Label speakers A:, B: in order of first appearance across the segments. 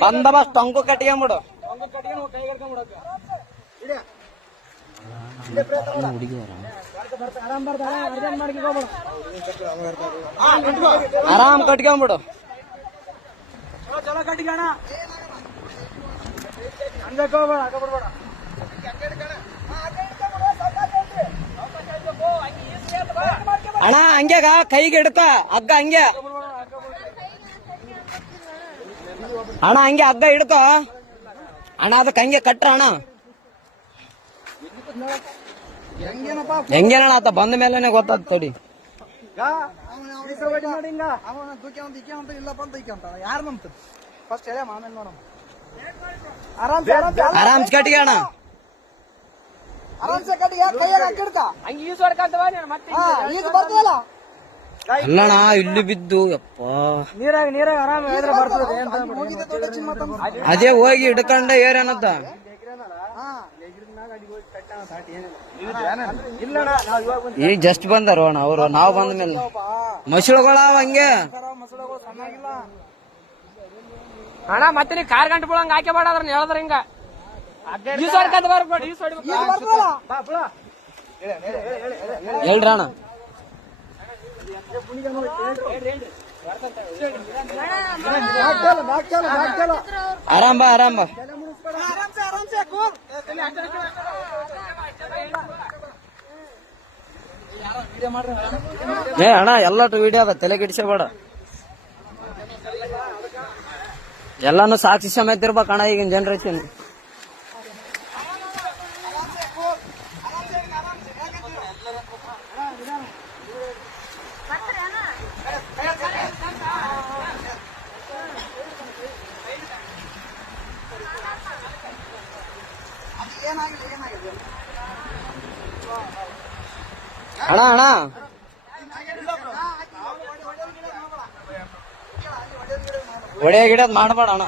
A: ಬಂದೋಬಸ್ತ್ ಟೊಂಗು ಕಟ್ಕೊಂಬಿಡು ಆರಾಮ್ ಕಟ್ಕೊಂಬಿಡು
B: ಚಲೋ ಬಿಡ್ಬೇಡ
A: ಅಣ್ಣ ಹಂಗ್ಯಾಗ ಕೈಗೆ ಇಡ್ತ ಹಗ್ಗ ಹಂಗೆ. ಅಣ್ಣ ಹಂಗೆ ಹಗ್ಗ ಇಡ್ತ ಅಣ್ಣ ಅದಕ್ಕೆ ಹಂಗೆ ಕಟ್ರ ಅಣ್ಣ.
B: ಹೆಂಗೇನಪ್ಪ
A: ಹೆಂಗೇನಣ್ಣ ಆತ? ಬಂದ ಮೇಲೆನೆ ಗೊತ್ತಾದ ತಡಿ. ಆರಾಮ್ ಕಟ್ಗೆ ಅಣ್ಣ.
B: ಆರಾಮ್ಸೆ ಕಟ್ಟಿಗೆ ಕೈಯಾಗ ಹಾಕಿಡ್ಕ
C: ಹಂಗ ಈಸ್ವರ್ಕಂತವ ನೀನ್ ಮತ್ತೆ
B: ಈಗ ಬರ್ತೀವಲ್ಲ?
A: ಅಲ್ಲಣ್ಣ ಇಲ್ಲಿ ಬಿದ್ದು ಯಪ್ಪ.
B: ನೀರಾಗ ನೀರಾಗ ಆರಾಮ ಹೇಳಿದ್ರೆ ಬರ್ತದೆ
A: ಅದೇ ಹೋಗಿ ಹಿಡ್ಕೊಂಡ ಏರೇನತ್ತ
B: ಬಂದ್
A: ಈಗ ಜಸ್ಟ್ ಬಂದಾರ ಅವ್ರು ನಾವ್ ಬಂದ ಮೇಲೆ.
B: ಮಸಳುಗಳ ಹಂಗೆ.
C: ಅಣ್ಣ ಮತ್ತೆ ನೀ ಕಾರ್ ಗಂಟೆ ಬಿಡಂಗ ಹಾಕಿ ಬೇಡ ಅದ್ರ ಹೇಳಿದ್ರ ಹಿಂಗ. ಈಸ್ವರ್ಕಂತ
A: ಆರಾಮ್ ಬಾ ಆರಾಮ. ಏ, ಅಣ್ಣ ಎಲ್ಲ ವಿಡಿಯೋ ಅದ, ತಲೆ ಕೆಡಿಸಬೇಡ ಎಲ್ಲಾನು ಸಾಕ್ಷಿ ಸಮೇತ ಇರ್ಬೇಕು ಅಣ್ಣ ಈಗಿನ ಜನರೇಷನ್ ಅಣ್ಣ ಅಣ್ಣ. ಒಡೆ ಗಿಡದ್ ಮಾಡಬೇಡ ಅಣ್ಣ.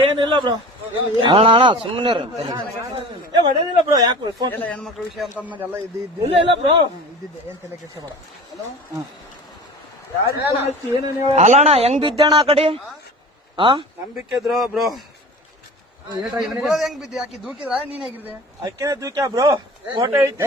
B: ಏನಿಲ್ಲ ಬ್ರೋ
A: ಅಣ್ಣ ಅಣ್ಣ ಸುಮ್ಮನೆ
B: ಹೊಡೆದಿಲ್ಲ ಬ್ರೋ ಯಾಕೆ ಫೋನ್ ಎಲ್ಲ ಹೆಣ್ಮಕ್ಳ ವಿಷಯ ಅಂತ ಅಂದ್ಮೇಲೆ ಎಲ್ಲ ಇದ್ದು ಇದ್ದು ಇಲ್ಲ ಇಲ್ಲ ಬ್ರೋ ಇದ್ದಿದ್ದೆ ಏನ್ ತಲೆ
A: ಅಲ್ಲ ಅಣ್ಣ ಹೆಂಗ್ ಬಿದ್ದಣ್ಣ ಆ ಕಡೆ ಹಾ
D: ನಂಬಿಕೆ ಇದ್ರು ಬ್ರೋ
B: ಹೆಂಗ್ ಬಿದ್ದಿ ಆಕಿ ದೂಕಿದ್ರ ನೀನ್ ಹೇಗಿದ್ರೆ
D: ಅಕ್ಕಿನ ದೂಕ್ಯಾ ಬ್ರೋ ಫೋಟೋ ಐತಿ.